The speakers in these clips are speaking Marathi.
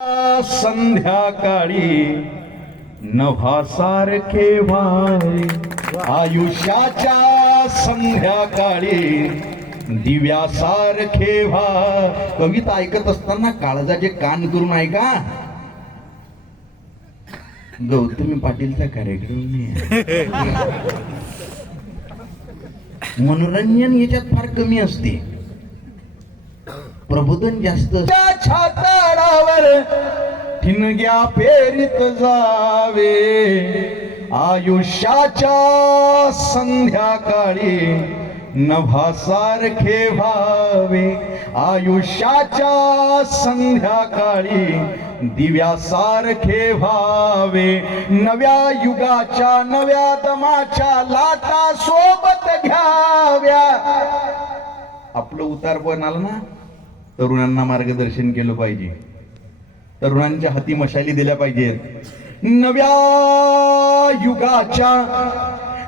संध्याकाळी नभासारखे व्हावे आयुष्याच्या संध्याकाळी दिव्यासारखे व्हा कविता ऐकत असताना काळजाचे कान करून ऐका गौतमी पाटीलचा कार्यक्रम. मनोरंजन याच्यात फार कमी असते. प्रबोधन जास्त छाताडावर ठिणग्या पेरीत जावे. आयुष्याच्या संध्याकाळी नभासारखे व्हावे आयुष्याच्या संध्याकाळी दिव्यासारखे व्हावे नव्या युगाच्या नव्या दमाच्या लाटा सोबत घ्याव्या. आपलं उतारपण आलं ना? तरुणांना मार्गदर्शन केलं पाहिजे. तरुणांच्या हाती मशाली दिल्या पाहिजेत. नव्या युगाच्या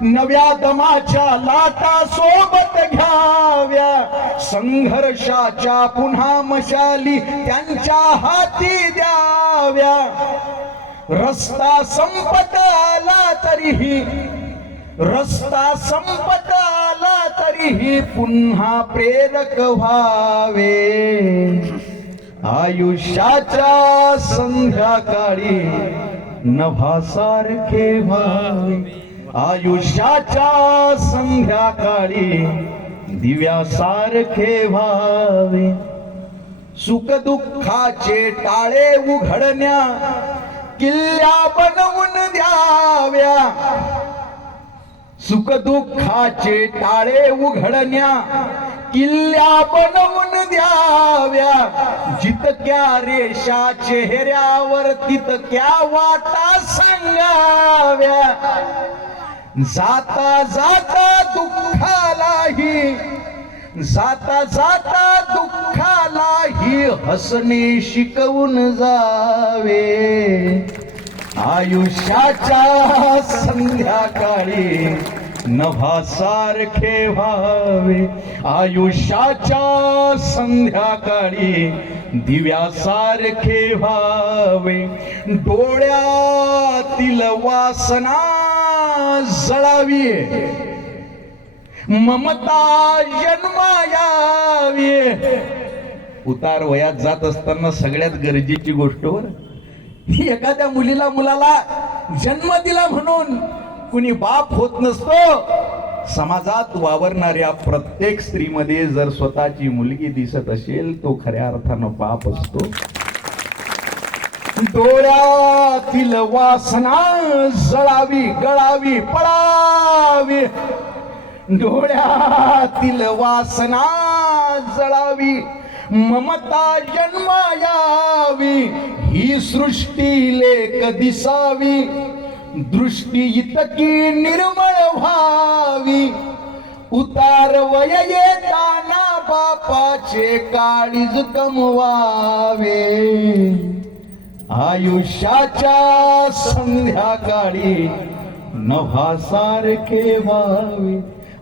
नव्या दमाच्या लाटा सोबत घ्याव्या. संघर्षाच्या पुन्हा मशाली त्यांच्या हाती द्याव्या. रस्ता संपत आला तरीही रस्ता संपत ही पुन्हा प्रेरक व्हावे. आयुष्याच्या संध्याकाळी नभासारखे व्हावे. आयुष्याच्या संध्याकाळी दिव्यासारखे व्हावे. सुख दुःखाचे टाळे उघडण्या किल्ल्या बनवून द्याव्या. सुखदुःखाचे टाळे उघडण्या किल्ल्या बनवून द्याव्या. जितक्या रेषा चेहऱ्यावर तितक्या वाटा सांगाव्या. जाता जाता दुःखालाही जाता जाता दुःखालाही हसणे शिकवून जावे. आयुष्याच्या संध्याकाळी नभासारखे व्हावे आयुष्याच्या संध्याकाळी दिव्यासारखे व्हावे डोळ्यातील वासना जळावी ममता जन्मायावी उतार वयात जात असताना सगळ्यात गरजेची गोष्ट ही एखाद्या मुलीला मुलाला जन्म दिला म्हणून कुणी बाप होत नसतो समाजात वावरणाऱ्या प्रत्येक स्त्रीमध्ये जर स्वतःची मुलगी दिसत असेल तो खऱ्या अर्थानं बाप असतो. डोळ्यातील वासना जळावी गळावी पळावी डोळ्यातील वासना जळावी ममता जन्मायावी. ही सृष्टीले दिसावी. दृष्टी इतकी निर्मळ व्हावी उतार वय येताना बापाचे काळीज कमवावे आयुष्याच्या संध्याकाळी नभासारखे व्हावे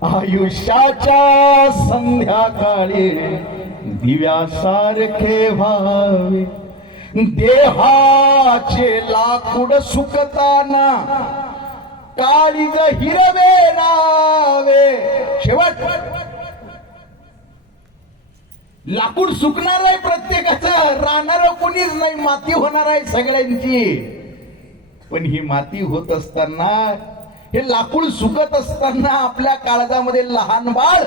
आयुष्याच्या संध्याकाळी दिव्यासारखे व्हावे देहाचे लाकूड सुकताना काळीज हिरवे रावे. शेवट. लाकूड सुकणार आहे प्रत्येकाचं राहणार कोणीच नाही माती होणार आहे सगळ्यांची. पण ही माती होत असताना हे लाकूड सुकत असताना आपल्या काळजामध्ये लहान बाळ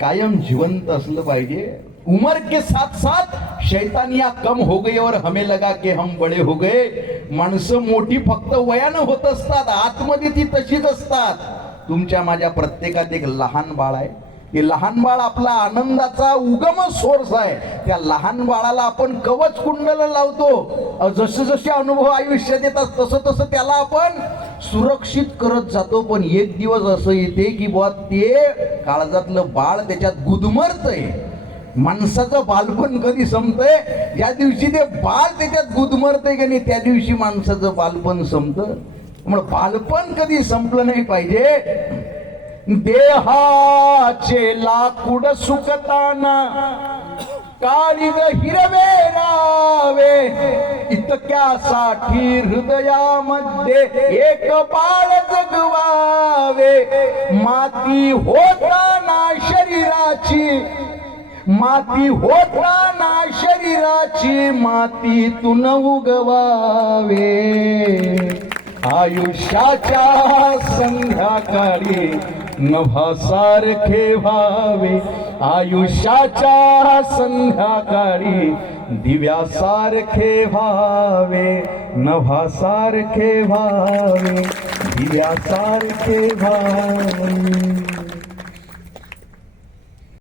कायम जिवंत असलं पाहिजे. उमर के साथ साथ शैतानिया कम हो गई और हमें लगा के हम बडे हो गए। माणसं मोठी फक्त वयानं होत असतात आतमध्ये ती तशीच असतात। तुमच्या माझ्या प्रत्येकात एक लहान बाळ आहे. ते लहान बाळ आपला आनंदाचा उगम सोर्स आहे. त्या लहान बाळाला आपण कवच कुंडल लावतो. जसे जसे अनुभव आयुष्यात येतात तसं तसं त्याला आपण सुरक्षित करत जातो. पण एक दिवस असं येते की बुवा ते काळजातलं बाळ त्याच्यात गुदमरतय. माणसाचं बालपण कधी संपतंय? ज्या दिवशी ते बाल त्याच्यात गुदमरतंय की नाही? त्या दिवशी माणसाचं बालपण संपतं. म्हणून बालपण कधी संपलं नाही पाहिजे. देहाचे लाकूड सुकताना काळीग हिरवे रावे इतक्यासाठी हृदयामध्ये एक बाळ जगवावे. माती होताना शरीराची माती होताना शरीराची मातीतून उगवावे. आयुष्याच्या संध्याकाळी नभासारखे व्हावे आयुष्याच्या संध्याकाळी दिव्यासारखे व्हावे नभासारखे व्हावे दिव्यासारखे व्हावे